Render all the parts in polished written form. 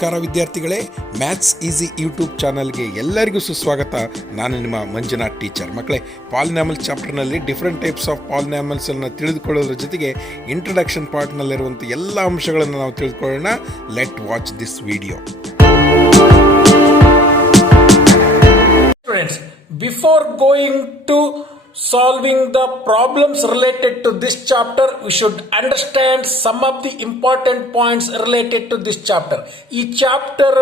ನಮಸ್ಕಾರ ವಿದ್ಯಾರ್ಥಿಗಳೇ, maths easy YouTube ಚಾನಲ್ಗೆ ಎಲ್ಲರಿಗೂ ಸುಸ್ವಾಗತ. ನಾನು ನಿಮ್ಮ ಮಂಜುನಾಥ್ ಟೀಚರ್. ಮಕ್ಕಳೇ, ಪಾಲಿನಾಮಲ್ ಚಾಪ್ಟರ್ನಲ್ಲಿ ಡಿಫ್ರೆಂಟ್ ಟೈಪ್ಸ್ ಆಫ್ ಪಾಲಿನಾಮಲ್ಸನ್ನು ತಿಳಿದುಕೊಳ್ಳೋದ್ರ ಜೊತೆಗೆ ಇಂಟ್ರಡಕ್ಷನ್ ಪಾರ್ಟ್ನಲ್ಲಿರುವಂಥ ಎಲ್ಲ ಅಂಶಗಳನ್ನು ನಾವು ತಿಳಿದುಕೊಳ್ಳೋಣ. Let watch this video. Students, before going to solving the problems related to this chapter, we should understand some of the important points related to this chapter. ಈ chapter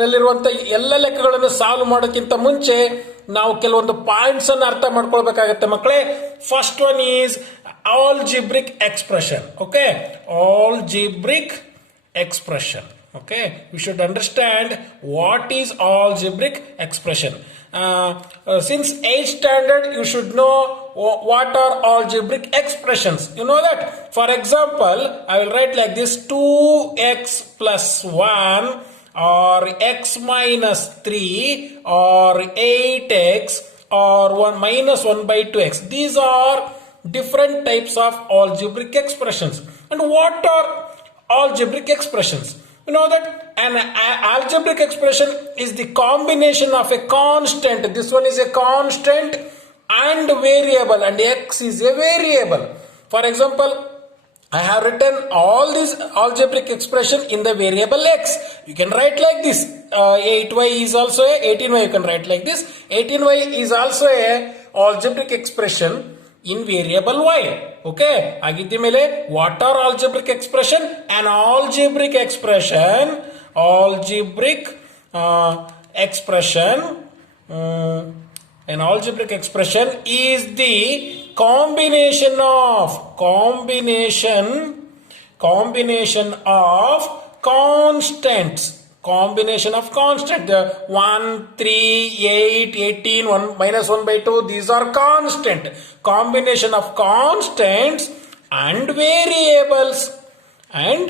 ನಲ್ಲಿರುವಂತ ಎಲ್ಲ ಲೆಕ್ಕಗಳನ್ನು solve ಮಾಡೋಕ್ಕಿಂತ ಮುಂಚೆ ನಾವು ಕೆಲವೊಂದು ಪಾಯಿಂಟ್ಸ್ ಅನ್ನು ಅರ್ಥ ಮಾಡ್ಕೊಳ್ಬೇಕಾಗತ್ತೆ ಮಕ್ಕಳೇ. First one is algebraic expression. Okay, algebraic expression. Okay, we should understand what is algebraic expression. Since 8th standard, you should know what are algebraic expressions. You know that. For example, I will write like this: 2x plus 1 or x minus 3 or 8x or 1 minus 1 by 2x. These are different types of algebraic expressions. And what are algebraic expressions? You know that an algebraic expression is the combination of a constant. This one is a constant and variable, and x is a variable. For example, I have written all these algebraic expression in the variable x. You can write like this. 8y is also a 18y. You can write like this. 18y is also a algebraic expression in variable y. Okay, ಆಗಿದ್ದ ಮೇಲೆ what are algebraic expression? An algebraic expression is the combination of constants. Combination of constant, 1, 3, 8, 18, 1 minus 1 by 2, these are constant. Combination of constants and variables. And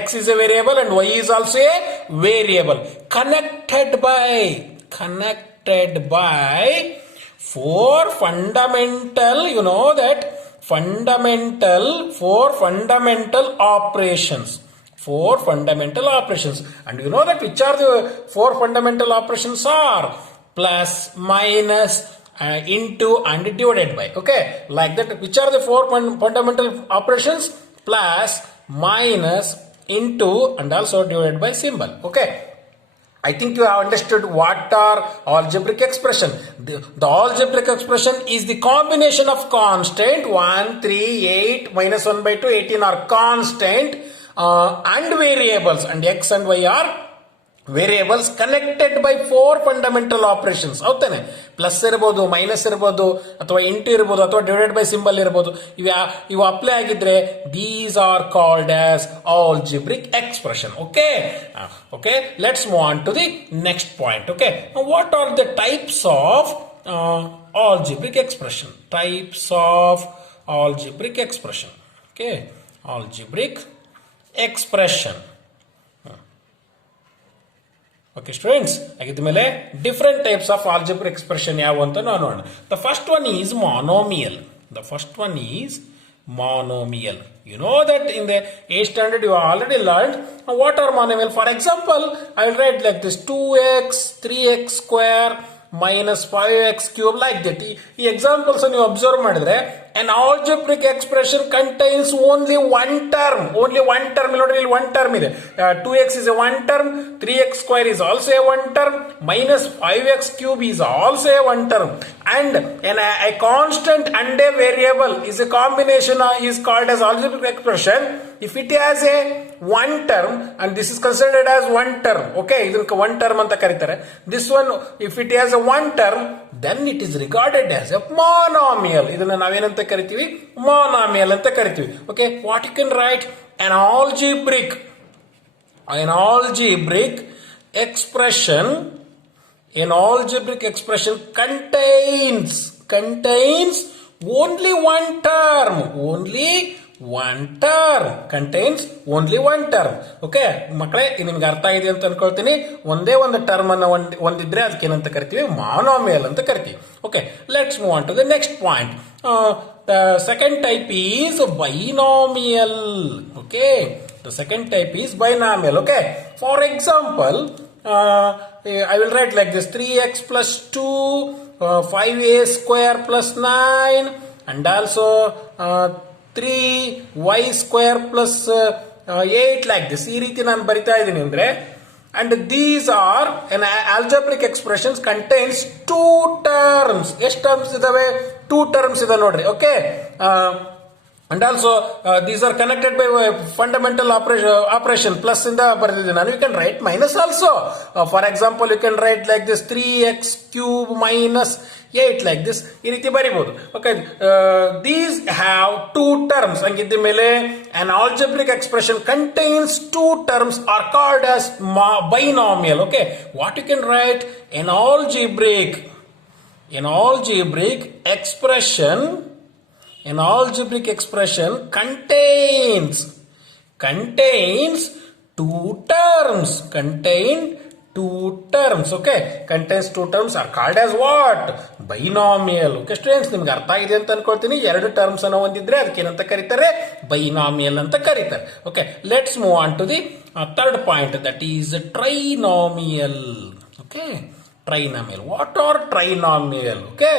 x is a variable and y is also a variable. Connected by 4 fundamental, you know that, four fundamental operations. 4 fundamental operations. And you know that which are the 4 fundamental operations are? Plus, minus, into and divided by. Okay, like that. Which are the 4 fundamental operations? Plus, minus, into and also divided by symbol. Okay, I think you have understood what are algebraic expression. The algebraic expression is the combination of constant 1, 3, 8, minus 1 by 2, 18 are constant. And variables, and x and y are variables connected by 4 fundamental operations. ಹೌದಾನೆ? Plus ಇರಬಹುದು, minus ಇರಬಹುದು, ಅಥವಾ into ಇರಬಹುದು, ಅಥವಾ divided by symbol ಇರಬಹುದು. ಇವು apply ಆಗಿದ್ರೆ these are called as algebraic expression. Okay, let's move on to the next point. Okay, what are the types of algebraic expression? Types of algebraic expression. Okay, algebraic expression. Okay students, ಆಗಿದ್ದ ಮೇಲೆ different types of algebraic expression ಯಾವ ಅಂತ ನೋಡೋಣ. The first one is monomial. You know that in the 8th standard you have already learned what are monomial. For example, I will write like this: 2x 3x square minus 5x cube, like that. ಈ examples ನೀವು observe ಮಾಡಿದ್ರೆ an algebraic expression contains only one term. ನೋಡ್ರಿ, ಇಲ್ಲಿ one term ಇದೆ. 2x is a one term, 3x square is also a one term, minus 5x cube is also a one term, and a constant and a variable is a combination is called as algebraic expression if it has a one term, and this is considered as one term. Okay, ಇದನ್ನ one term ಅಂತ ಕರೀತಾರೆ. This one, if it has a one term, then it is regarded as a monomial. ಇದನ್ನ ನಾವೇನಂತ ಕರಿತೀವಿ? monomial ಅಂತ ಕರಿತೀವಿ. Okay, what you can write? An algebraic expression contains only one term. Contains only one term. Okay ಮಕ್ಕಳೇ, ನಿಮ್ಗೆ ಅರ್ಥ ಆಗಿದೆ ಅಂತ ಅನ್ಕೊಳ್ತೀನಿ. ಒಂದೇ ಒಂದು ಟರ್ಮ್ ಅನ್ನ ಹೊಂದಿದ್ರೆ ಅದಕ್ಕೆ ಏನಂತ ಕರಿತೀವಿ? ಮಾನೋಮಿಯಲ್ ಅಂತ ಕರಿತೀವಿ. Okay, let's move on to the next point. The second type is binomial. Okay, The second type is binomial. Okay. For example, I will write like this: 3x plus 2, 5a square plus 9, and also 3y square plus 8 like this. ಈ ರೀತಿ ನಾನು ಬರಿತಾ ಇದ್ದೀನಿ ಅಂದ್ರೆ, and these are an algebraic expressions contains two terms. ಎಷ್ಟು terms ಇದಾವೆ? Two terms ಇದೆ ನೋಡ್ರಿ. Okay. And also these are connected by fundamental operation plus in the ಬರ್ದಿದ್ದೀನಿ ನಾನು. You can write minus also. For example, you can write like this: 3x cube minus 8 like this. ಈ ರೀತಿ ಬರಿಬಹುದು. Okay. These have two terms. ಹಂಗಿದ್ದ ಮೇಲೆ an algebraic expression contains two terms are called as binomial. Okay. What you can write? An algebraic expression. An algebraic expression contains two terms. Okay. Contains two terms are called as what? Binomial. Okay students, ನಿಮಗೆ ಅರ್ಥ ಆಗಿದೆ ಅಂತ ಅನ್ಕೊಳ್ತೀನಿ. ಎರಡು terms ಅನ್ನು ಹೊಂದಿದ್ರೆ ಅದಕ್ಕೆ ಏನಂತ ಕರೀತಾರೆ? ಬೈನಾಮಿಯಲ್ ಅಂತ ಕರೀತಾರೆ. Okay. Let's move on to the third point, that is trinomial. Okay. Trinomial. What are trinomial? Okay,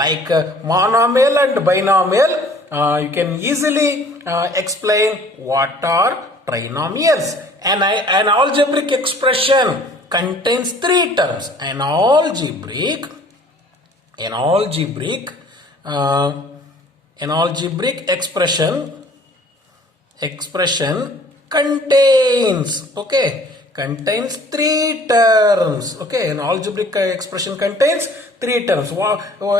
like monomial and binomial, you can easily explain what are trinomials. An algebraic expression contains three terms. An algebraic expression contains three terms. Okay, an algebraic expression contains three terms.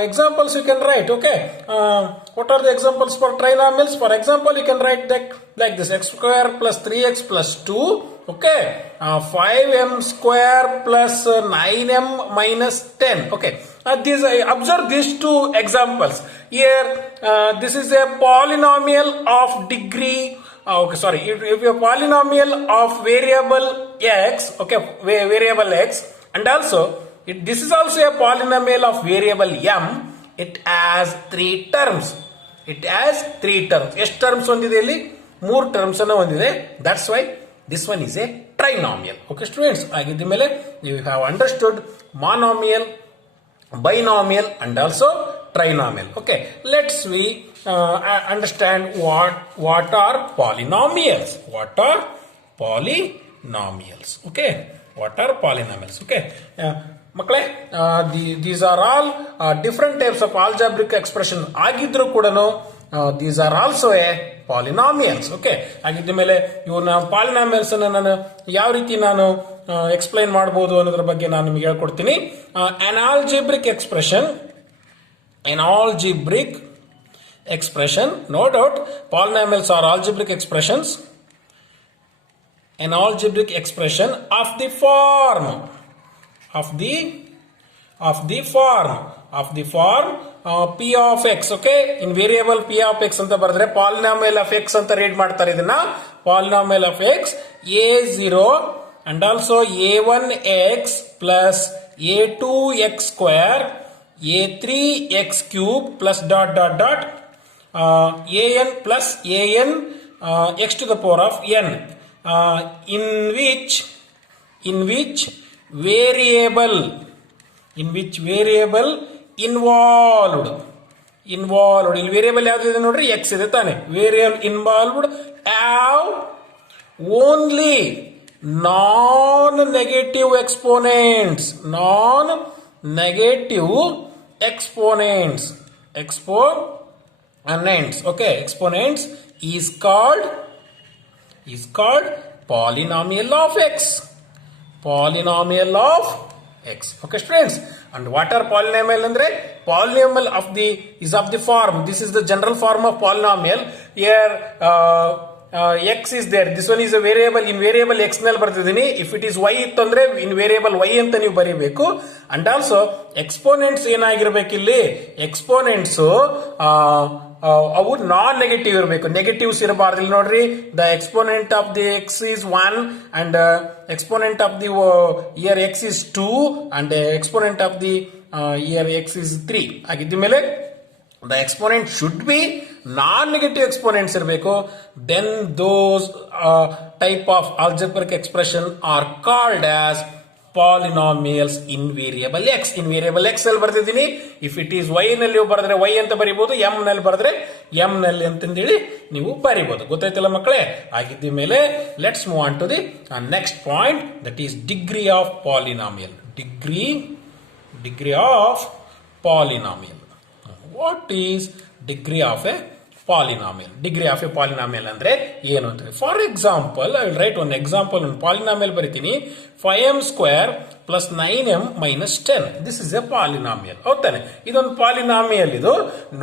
Examples you can write. Okay, what are the examples for trinomials? For example, you can write like this: x square plus 3x plus 2. Okay, 5m square plus 9m minus 10. Okay, observe these two examples. Here, this is a polynomial of degree. Okay, sorry. If a polynomial of variable x, okay, variable x, and also this is also a polynomial of variable m. It has three terms. ಎಷ್ಟು terms ಹೊಂದಿದೆ? ಇಲ್ಲಿ 3 terms ಅನ್ನು ಹೊಂದಿದೆ. That's why this one is a trinomial. Okay students, ಆಗಿದ್ದ ಮೇಲೆ you have understood monomial, binomial and also trinomial. Okay, let's we understand what are polynomials. Okay, what are polynomials? Okay, ಮಕ್ಕಳೇ, these are all different types of algebraic expression ಆಗಿದ್ರು ಕೂಡ these are also a polynomials. Okay, ಆಗಿದ್ದ ಮೇಲೆ ಇವನ್ನ polynomials ಅನ್ನು ನಾನು ಯಾವ ರೀತಿ ನಾನು ಎಕ್ಸ್ಪ್ಲೈನ್ ಮಾಡಬಹುದು ಅನ್ನೋದ್ರ ಬಗ್ಗೆ ನಾನು ನಿಮಗೆ ಹೇಳ್ಕೊಡ್ತೀನಿ. an algebraic expression, no doubt polynomials are algebraic expressions. An algebraic expression of the form p of x. Okay, in variable p of x ಅಂತ ಬರೆದ್ರೆ polynomial of x ಅಂತ ರೀಡ್ ಮಾಡ್ತಾರೆ. ಇದನ್ನ polynomial of x a0 and also a1x plus a2x square a3x cube plus dot an plus an x to the power of n, in which variable involved ಇಲ್ಲಿ variable ಯಾವ್ದು ಇದೆ ನೋಡ್ರಿ? x ಇದೆ ತಾನೆ. Variable involved have only non-negative exponents okay, exponents is called polynomial of x. Okay students, and what are polynomial andre? Polynomial is of the form, this is the general form of polynomial. Here x is there, this one is a variable, in variable x ನಲ್ಲಿ ಬರ್ತಿದ್ದೀನಿ. If it is y ಇತ್ತಂದ್ರೆ in variable y ಅಂತ ನೀವು ಬರೀಬೇಕು. and also exponents ಏನಾಗಿರ್ಬೇಕು ಇಲ್ಲಿ? exponents ಅವು ನಾನ್ negative ಇರಬೇಕು, negatives ಇರಬಾರ್ದು. ಇಲ್ಲಿ ನೋಡ್ರಿ, the exponent of the x is 1 and exponent of the ಇಯರ್ x is 2 and exponent of the ಇಯರ್ ಎಕ್ಸ್ ಇಸ್ 3 ಆಗಿದ್ದ ಮೇಲೆ the exponent should be non negative exponents ಇರಬೇಕು, then those type of algebraic expression are called as polynomials in variable x. In variable x ಅಲ್ಲಿ ಬರ್ತಿದ್ದೀನಿ. If it is y ನಲ್ಲಿ ಬರೆದ್ರೆ Y ಅಂತ ಬರೀಬಹುದು, M ನಲ್ಲಿ ಬರೆದ್ರೆ ಎಂ ನಲ್ಲಿ ಅಂತಂದೇಳಿ ನೀವು ಬರೀಬಹುದು. ಗೊತ್ತಾಯ್ತಲ್ಲ ಮಕ್ಕಳೇ? ಆಗಿದ್ದ ಮೇಲೆ let's move on to the next point, that is degree of polynomial. Degree of polynomial. What is degree of a polynomial? Degree of a polynomial ಅಂದ್ರೆ ಏನು ಅಂತ. For example, I will write one example. ಒಂದು polynomial ಬರೀತೀನಿ. 5m square plus 9m minus 10. This is a polynomial. ಹೌದಾನೆ? ಇದೊಂದು polynomial. ಇದು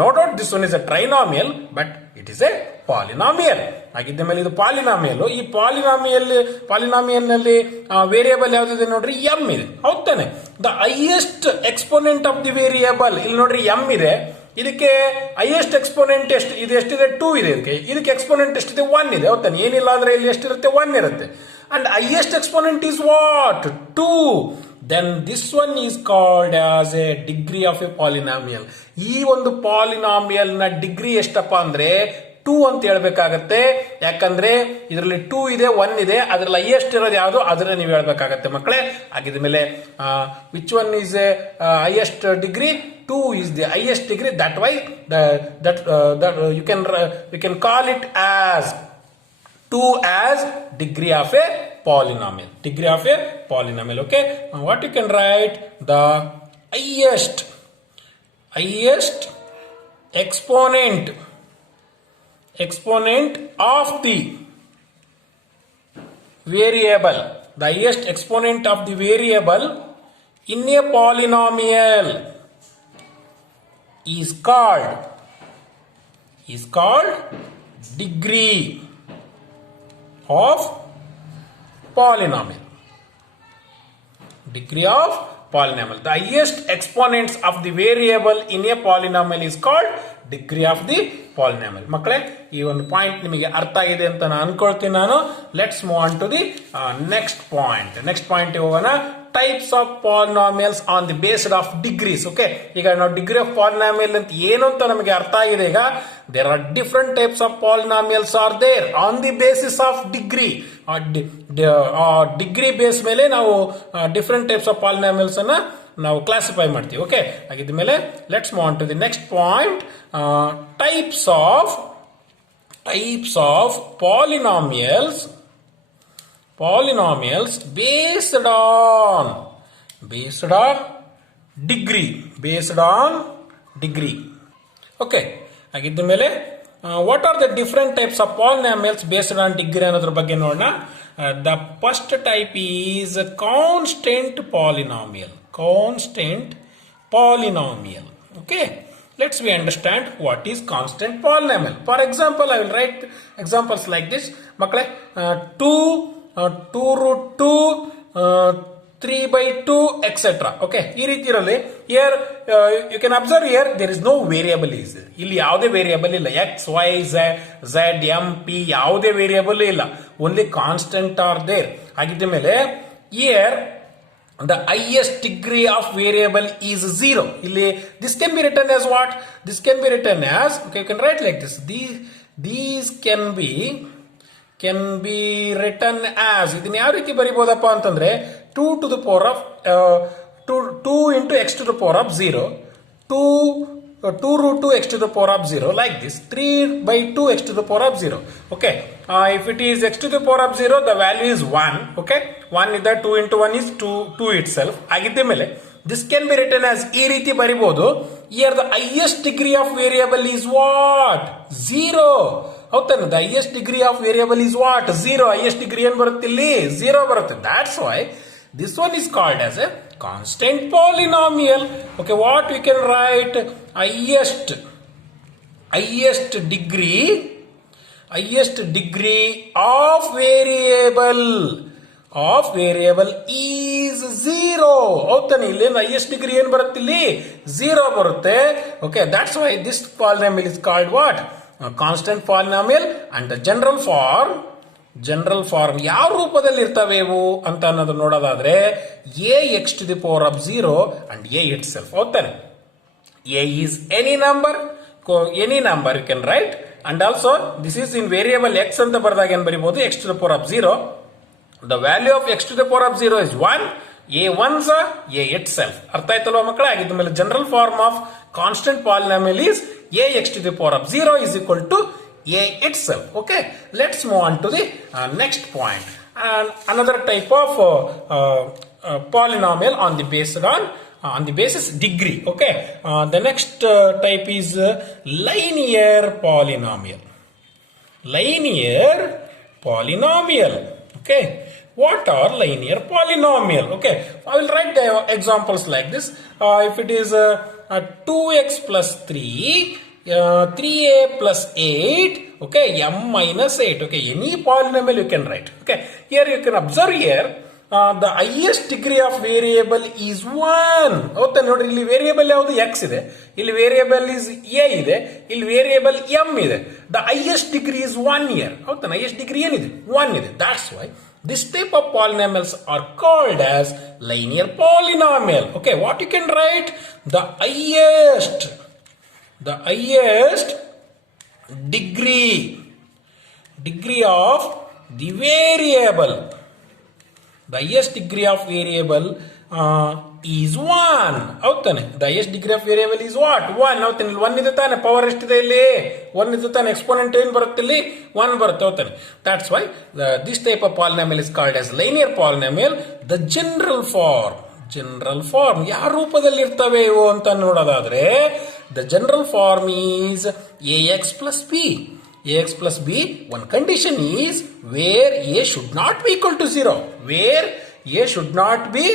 no doubt this one is a trinomial, but it is a polynomial. ಆಗಿದ್ದ ಮೇಲೆ ಇದು ಪಾಲಿನಾಮಿಯಲ್. ಈ polynomial ನಲ್ಲಿ ವೇರಿಯಬಲ್ ಯಾವ್ದಿದೆ ನೋಡ್ರಿ? ಎಂ ಇದೆ. ಹೌದಾನೆ? The highest exponent of the variable ಇಲ್ಲಿ ನೋಡ್ರಿ ಎಂ ಇದೆ. ಇದಕ್ಕೆ ಹೈಯೆಸ್ಟ್ ಎಕ್ಸ್ಪೋನೆಂಟ್ ಎಷ್ಟು ಇದು? ಎಷ್ಟಿದೆ? 2 ಇದೆ. ಇದಕ್ಕೆ ಎಕ್ಸ್ಪೋನೆಂಟ್ ಎಷ್ಟಿದೆ? 1 ಇದೆ. ಹೌದಾನೆ? ಏನಿಲ್ಲ ಅಂದ್ರೆ ಇಲ್ಲಿ ಎಷ್ಟಿರುತ್ತೆ? 1 ಇರುತ್ತೆ. And highest exponent is what? 2. Then this one is called as a degree of a polynomial. ಈ ಒಂದು ಪಾಲಿನಾಮಿಯಲ್ ನ ಡಿಗ್ರಿ ಎಷ್ಟಪ್ಪ ಅಂದ್ರೆ 2 ಅಂತ ಹೇಳ್ಬೇಕಾಗತ್ತೆ. ಯಾಕಂದ್ರೆ ಇದರಲ್ಲಿ 2 ಇದೆ, 1 ಇದೆ. ಅದ್ರಲ್ಲಿ ಹೈಯೆಸ್ಟ್ ಇರೋದು ಯಾವುದು? ಅದನ್ನ ನೀವು ಹೇಳ್ಬೇಕಾಗತ್ತೆ ಮಕ್ಕಳೇ. ಆಗಿದ ಮೇಲೆ which one is A highest degree? 2 is the highest degree. That why you can call it as 2 as degree of a polynomial. Degree of a polynomial. Okay. Now what you can write? The highest exponent of the variable. The highest exponent of the variable in a polynomial is called degree of polynomial. Degree of polynomial. The highest exponents of the variable in a polynomial is called degree of the polynomial. ಮಕ್ಕಳೇ, ಈ ಒಂದು point ನಿಮಗೆ ಅರ್ಥ ಆಗಿದೆ ಅಂತ ನಾನು ಅನ್ಕೊಳ್ತೀನಿ. ನಾನು let's move on to the next point ಹೋಗೋಣ. Types of polynomials on the based of degrees. Okay, ಈಗ ನಾವು ಡಿಗ್ರಿ ಆಫ್ ಪಾಲಿನಾಮಿಯಲ್ ಅಂತ ಏನು ಅಂತ ನಮಗೆ ಅರ್ಥ ಆಗಿದೆ. ಈಗ there are different types of polynomials are there on the basis of degree. Degree base ಮೇಲೆ ನಾವು ಡಿಫರೆಂಟ್ ಟೈಪ್ಸ್ ಆಫ್ ಪಾಲಿನಾಮಿಯಲ್ಸ್ ಅನ್ನ ನಾವು ಕ್ಲಾಸಿಫೈ ಮಾಡ್ತೀವಿ. ಓಕೆ, ಆಗಿದ್ದ ಮೇಲೆ let's move on to the next point. Types of polynomials based on degree. Okay, ಆಗಿದ್ದ ಮೇಲೆ what are the different types of polynomials based on degree ಅನ್ನೋದ್ರ ಬಗ್ಗೆ ನೋಡೋಣ. The first type is constant polynomial. Okay, let's we understand what is constant polynomial. For example, I will write examples like this. ಮಕ್ಕಳೇ, 2 root 2 3/2 etc. Okay, ಈ ರೀತಿ ಇರಲಿ. Here you can observe here there is no variable is. ಇಲ್ಲಿ ಯಾವುದೇ variable ಇಲ್ಲ. x y z m p ಯಾವುದೇ variable ಇಲ್ಲ. only constant are there. ಆಗಿದ್ದ ಮೇಲೆ here the highest degree of variable is 0. ಇಲ್ಲಿ this can be written as what? This can be written as, okay, you can write like this. These can be written as, ಇದನ್ನ ಯಾವ ರೀತಿ ಬರೀಬಹುದಪ್ಪ ಅಂತಂದ್ರೆ 2 to the power of 2 into x to the power of 0, 2 root 2 x to the power of 0, like this. 3/2 x to the power of 0. Okay, if it is x to the power of 0, the value is 1. Okay, 1 is that 2 into 1 is 2 itself. ಆಗಿದ್ದ ಮೇಲೆ this can be written as ಈ ರೀತಿ ಬರೀಬಹುದು. Here the highest degree of variable is what? 0. ಹೌದಾನೆ? The highest degree of variable is what? 0. highest degree ಏನು ಬರುತ್ತೆ? ಇಲ್ಲಿ 0 ಬರುತ್ತೆ. That's why this one is called as a constant polynomial. Okay, what we can write? Highest degree of variable is 0. ಹೌದಾನೆ? ಇಲ್ಲಿ highest degree ಏನು ಬರುತ್ತೆ? ಇಲ್ಲಿ 0 ಬರುತ್ತೆ. Okay, that's why this polynomial is called what? Constant polynomial. And the general form ಯಾವ ರೂಪದಲ್ಲಿ ಇರ್ತವೆ ಇವು ಅಂತ ಅನ್ನೋದು ನೋಡೋದಾದ್ರೆ ax to the power of 0 and a itself. ಹೌದಾನೆ? a is any number, any number you can write, and also this is in variable x ಅಂತ ಬರೆದಾಗ ಏನು ಬರೀಬಹುದು x to the power of 0. The value of x to the power of 0 is 1. A ones a itself. ಅರ್ಥ ಆಯ್ತಲ್ವಾ ಮಕ್ಕಳೇ? ಆಗಿದ್ದ ಮೇಲೆ general form of constant polynomial is ax to the power of 0 is equal to a itself. Okay, let's move on to the next point. And another type of polynomial on the basis degree. Okay, the next type is linear polynomial. Linear polynomial. Okay, what are linear polynomial? Okay, I will write the examples like this. If it is 2x plus 3, 3a plus 8, okay, m minus 8. Okay, any polynomial you can write. Okay, here you can observe here the highest degree of variable is 1. ಹೌದಾ ನೋಡ್ರಿ, ಇಲ್ಲಿ variable ಯಾವುದು x ಇದೆ, ಇಲ್ಲಿ variable is a ಇದೆ, ಇಲ್ಲಿ variable m ಇದೆ. The highest degree is 1 here. ಹೌದಾ, highest degree ಏನಿದೆ? 1 ಇದೆ. That's why this type of polynomials are called as linear polynomial. Okay, what you can write? The highest degree of the variable. The highest degree of variable is 1. ಹೌದಾನೆ? The highest degree of variable is what? 1. ಹೌದಾನೆ? ಇಲ್ಲಿ 1 ಇದೆ ತಾನೆ, power ಎಷ್ಟಿದೆ ಇಲ್ಲಿ? 1 ಇದೆ ತಾನೆ, exponent ಏನು ಬರುತ್ತೆ ಇಲ್ಲಿ? 1 ಬರುತ್ತೆ. ಹೌದಾನೆ? That's why this type of polynomial is called as linear polynomial. The general form ಯಾವ ರೂಪದಲ್ಲಿ ಇರ್ತವೆ ಇವು ಅಂತ ನೋಡೋದಾದ್ರೆ, the general form is ax plus b. ax plus b, one condition is where a should not be equal to 0. Where a should not be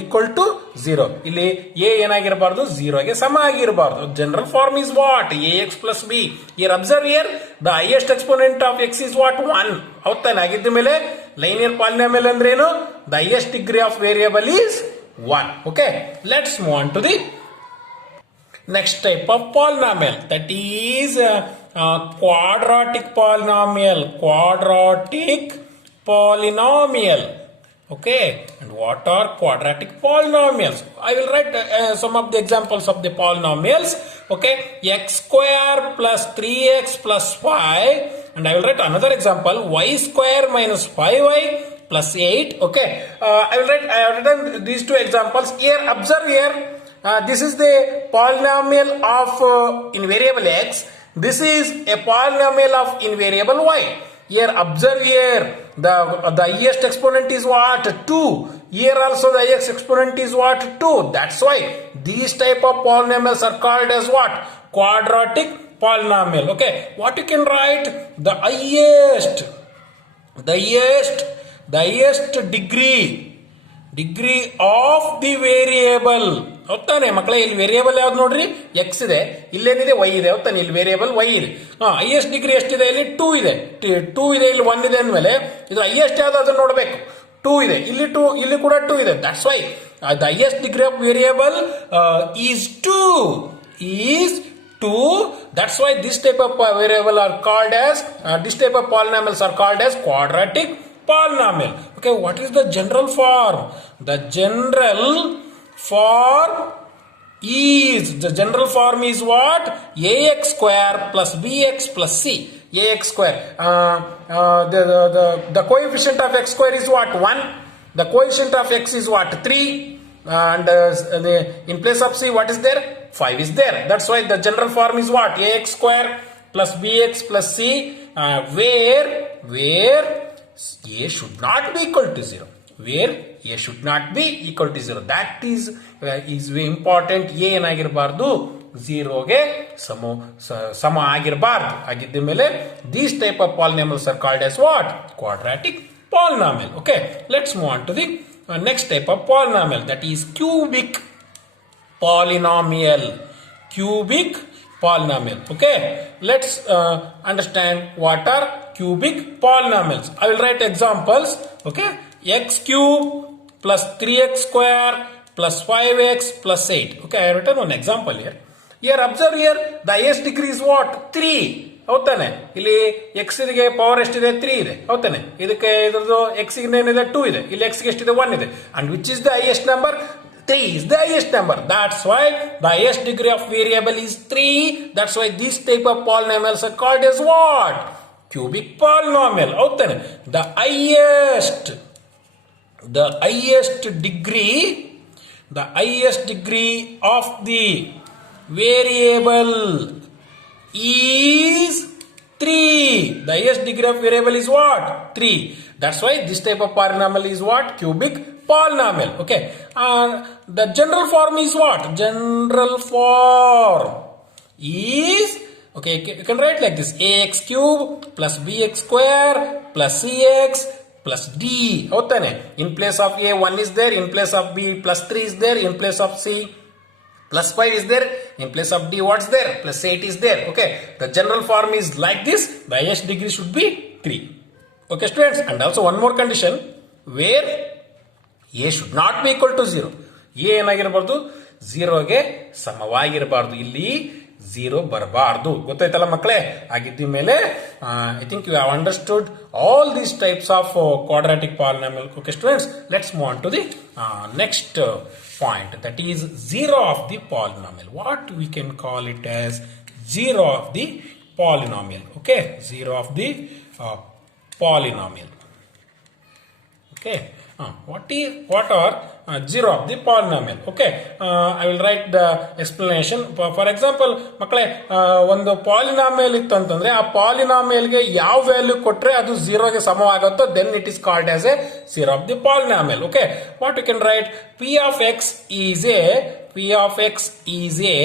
equal to 0. ಇಲ್ಲಿ a ಏನಾಗಿರಬಾರ್ದು? 0 ಗೆ ಸಮ ಆಗಿರಬಾರ್ದು. General form is what? ax plus b. Here observe here, the highest exponent of x is what? 1. ಹೌದಾನೆ? ಆಗಿದ್ದ ಮೇಲೆ linear polynomial ಅಂದ್ರೆ ಏನು? The highest degree of variable is 1. Okay, let's move on to the next type of polynomial, that is quadratic polynomial. Okay, and what are quadratic polynomials? I will write some of the examples of the polynomials. Okay, x square plus 3x plus 5, and I will write another example, y square minus 5y plus 8. Okay, I have written these two examples here. Observe here, this is the polynomial of in variable x. This is a polynomial of in variable y. Here observe here, the highest exponent is what? 2. Here also the highest exponent is what? 2. That's why these type of polynomials are called as what? Quadratic polynomial. Okay, what you can write? The highest degree of the variable. ಹೌದಾನೆ ಮಕ್ಕಳೇ? ಇಲ್ಲಿ variable ಯಾವ್ದು ನೋಡ್ರಿ? x ಇದೆ, ಇಲ್ಲೇನಿದೆ? y ಇದೆ. ಹೌದಾನೆ? ಇಲ್ಲಿ variable y ಇದೆ. Highest degree ಎಷ್ಟಿದೆ? ಇಲ್ಲಿ 2 ಇದೆ. 2 ಇದೆ, ಇಲ್ಲಿ 1 ಇದೆ ಅಂದಮೇಲೆ ಇದು ಹೈಯೆಸ್ಟ್ ಯಾವ್ದು ಅದನ್ನ ನೋಡಬೇಕು. 2 ಇದೆ, ಇಲ್ಲಿ 2, ಇಲ್ಲಿ ಕೂಡ 2 ಇದೆ. That's why the highest degree of variable is 2. That's why this type of variable are called as this type of polynomials are called as quadratic polynomial. Okay, what is the general form? The general form is what? ax square plus bx plus c. Ax square, the coefficient of x square is what? 1. The coefficient of x is what? 3. And in place of c, what is there? 5 is there. That's why the general form is what? Ax square plus bx plus c, where a should not be equal to 0. Where a should not be equal to 0. That is very important. a ಏನಾಗಿರಬಾರ್ದು? 0 ಗೆ ಸಮ ಆಗಿರಬಾರ್ದು. ಆಗಿದ್ದ ಮೇಲೆ these type of polynomials are called as what? Quadratic polynomial. Okay, let's move on to the next type of polynomial, that is cubic polynomial. Okay, let's understand what are cubic polynomials. I will write examples. Okay, x cube plus 3x square plus 5x plus 8. Okay, I have written one example here. Observe here, the highest degree is what? 3. ಹೌದಾನೆ? ಇಲ್ಲಿ x ಗೆ power ಎಷ್ಟಿದೆ? 3 ಇದೆ. ಹೌದಾನೆ? ಇದಕ್ಕೆ ಇದ್ರದ್ದು x ಗೆ ಏನಿದೆ? 2 ಇದೆ. ಇಲ್ಲಿ x ಗೆ ಎಷ್ಟಿದೆ? 1 ಇದೆ. And which is the highest number? 3 is the highest number. That's why the highest degree of variable is 3. That's why this type of polynomials are called as what? Cubic polynomial. ಹೌದಾನೆ? The highest degree of the variable is 3. The highest degree of variable is what? 3. That's why this type of polynomial is what? Cubic polynomial. Okay. The general form is what? General form is, okay, you can write like this: ax cube plus bx square plus cx plus d. ಹೌದಾನೆ? In place of a 1 is there, in place of b plus 3 is there, in place of c plus 5 is there, in place of d what's there? Plus 8 is there. Okay, the general form is like this. The highest degree should be 3. Okay students, and also one more condition where a should not be equal to 0. a ಏನಾಗಿರಬಾರ್ದು? 0ಗೆ ಸಮವಾಗಿರಬಾರ್ದು. ಇಲ್ಲಿ 0 ಬರಬಾರ್ದು. ಗೊತ್ತಾಯ್ತಲ್ಲ ಮಕ್ಕಳೇ? ಆಗಿದ್ದ ಮೇಲೆ I think you have understood all these types of quadratic polynomial. Okay students, let's move on to the next point, that is 0 of the polynomial. What we can call it as 0 of the polynomial. Okay, 0 of the polynomial. Okay, what are 0 of the polynomial? Okay, I will write the explanation. For example, ಮಕ್ಕಳೇ, ಒಂದು polynomial ಇತ್ತು ಅಂತಂದ್ರೆ ಆ ಪಾಲಿನಾಮಿಯಲ್ಗೆ ಯಾವ value ಕೊಟ್ರೆ ಅದು 0ಗೆ ಸಮವಾಗುತ್ತೋ then it is called as a 0 of the polynomial. Okay, what you can write? p of x is a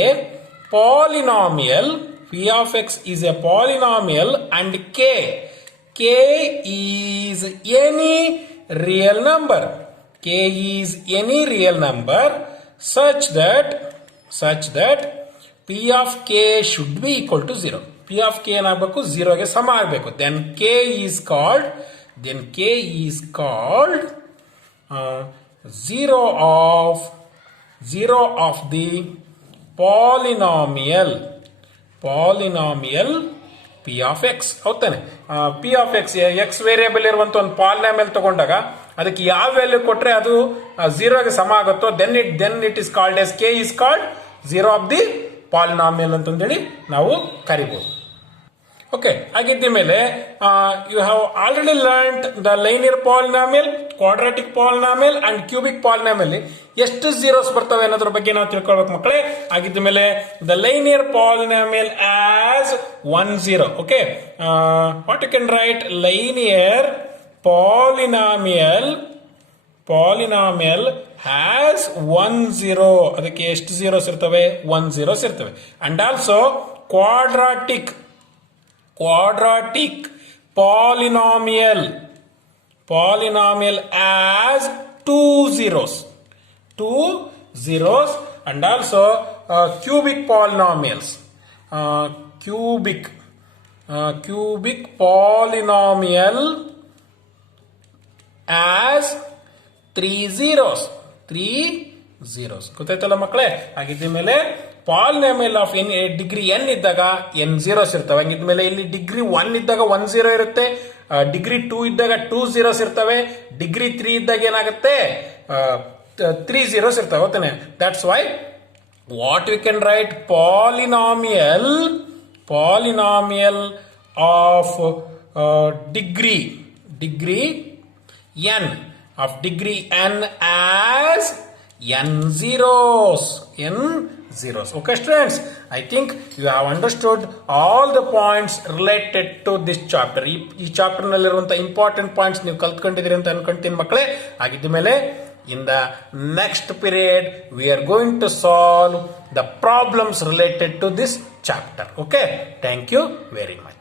polynomial. P of x is a polynomial and k is any real number. K is any real number such that p of k should be equal to 0. P of k ಏನಾಗಬೇಕು? 0ಗೆ ಸಮ ಆಗಬೇಕು. Then k is called 0 of the polynomial p of x. ಹೌದಾನೆ? p of x variable ಇರುವಂತ ಒಂದು polynomial ತಗೊಂಡಾಗ ಅದಕ್ಕೆ ಯಾವ value ಕೊಟ್ರೆ ಅದು 0ಗೆ ಸಮ ಆಗುತ್ತೋ then it is called as k is called 0 of the polynomial ಅಂತಂದೇಳಿ ನಾವು ಕರಿಬಹುದು. ಓಕೆ, ಹಾಗಿದ್ದ ಮೇಲೆ you have already learned the linear polynomial, quadratic polynomial and cubic polynomial ಎಷ್ಟು zeros ಬರ್ತವೆ ಅನ್ನೋದ್ರ ಬಗ್ಗೆ ನಾವು ತಿಳ್ಕೊಳ್ಬೇಕು ಮಕ್ಕಳೇ. ಆಗಿದ್ದ ಮೇಲೆ the linear polynomial as 1 0. Okay, what you can write? Linear polynomial has 1 0. ಅದಕ್ಕೆ ಎಷ್ಟು zeros ಇರ್ತವೆ? 1 zeros ಇರ್ತವೆ. And also quadratic polynomial has 2 zeros. And also cubic polynomials, cubic polynomial as 3 zeros. ಗೊತ್ತಾಯ್ತಲ್ಲ ಮಕ್ಕಳೇ? ಹಾಗಿದ್ದ ಮೇಲೆ ಪಾಲಿನಾಮಿಯಲ್ ಆಫ್ ಡಿಗ್ರಿ n ಇದ್ದಾಗ n zeros ಇರ್ತವೆ. ಹಂಗಿದ್ಮೇಲೆ ಇಲ್ಲಿ ಡಿಗ್ರಿ 1 ಇದ್ದಾಗ 1 0 ಇರುತ್ತೆ, ಡಿಗ್ರಿ 2 ಇದ್ದಾಗ 2 zeros ಇರ್ತವೆ, ಡಿಗ್ರಿ 3 ಇದ್ದಾಗ ಏನಾಗುತ್ತೆ? 3 zeros ಇರ್ತವೆ. ಗೊತ್ತಾನೆ? That's why what you can write? Polynomial of degree n as n zeros. Okay students, I think you have understood all the points related to this chapter. ಈ chapter ನಲ್ಲಿರುವಂತ important points ನೀವು ಕಲ್ತ್ಕೊಂಡಿದ್ದೀರಿ ಅಂತ ಅನ್ಕೊಂತೀನಿ ಮಕ್ಕಳೇ. ಆಗಿದ್ದ ಮೇಲೆ in the next period we are going to solve the problems related to this chapter. Okay, thank you very much.